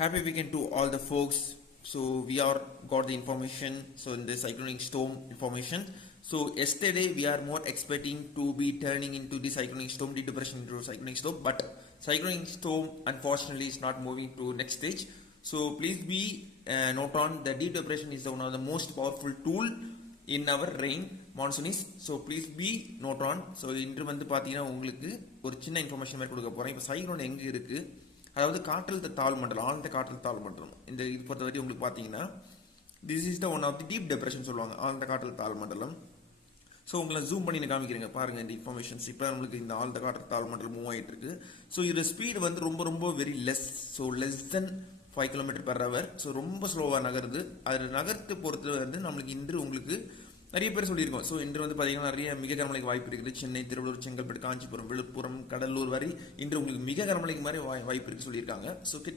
Happy weekend to all the folks. So we are got the information. So in the cyclonic storm information. So yesterday we are more expecting to be turning into the cyclonic storm, the depression into cyclonic storm. But cyclonic storm unfortunately is not moving to next stage. So please be note on the deep depression is one of the most powerful tool in our rain monsoon is. So please be note on. So இன்று வந்து பார்த்தீங்கன்னா உங்களுக்கு ஒரு சின்ன information மாதிரி கொடுக்க போகிறேன். இப்போ சைக்ளோன் எங்கே இருக்குது, அதாவது காற்றழுத்த தாழ்மண்டலம், ஆழ்ந்த காற்றழுத்த தாழ்மண்டலம். இந்த இது பொறுத்தவரை உங்களுக்கு பார்த்தீங்கன்னா this is the one of the deep depression சொல்லுவாங்க, ஆழ்ந்த காற்றழுத்த தாழ்மண்டலம். ஸோ உங்களை ஜூம் பண்ணி காமிக்கிறேங்க பாருங்க இந்த இன்ஃபர்மேஷன்ஸ். இப்போ நம்மளுக்கு இந்த ஆழ்ந்த காற்றழுத்த தாழ்மண்டலம் மூவ் ஆகிட்டு இருக்கு. ஸோ இதோட ஸ்பீடு வந்து ரொம்ப ரொம்ப very less. So less than 5 km/h. So ரொம்ப ஸ்லோவாக நகருது. அது நகர்த்து பொறுத்து வந்து நம்மளுக்கு இன்று உங்களுக்கு நிறைய பேர் சொல்லியிருக்கோம். ஸோ இன்று வந்து பார்த்தீங்கன்னா நிறைய மிக கனமழைக்கு வாய்ப்பு இருக்குது. சென்னை, திருவள்ளூர், செங்கல்பட்டு, காஞ்சிபுரம், விழுப்புரம், கடலூர் வரை இன்று உங்களுக்கு மிக கனமழைக்கு மாதிரி வாய்ப்பு இருக்கு சொல்லியிருக்காங்க. ஸோ கிட்ட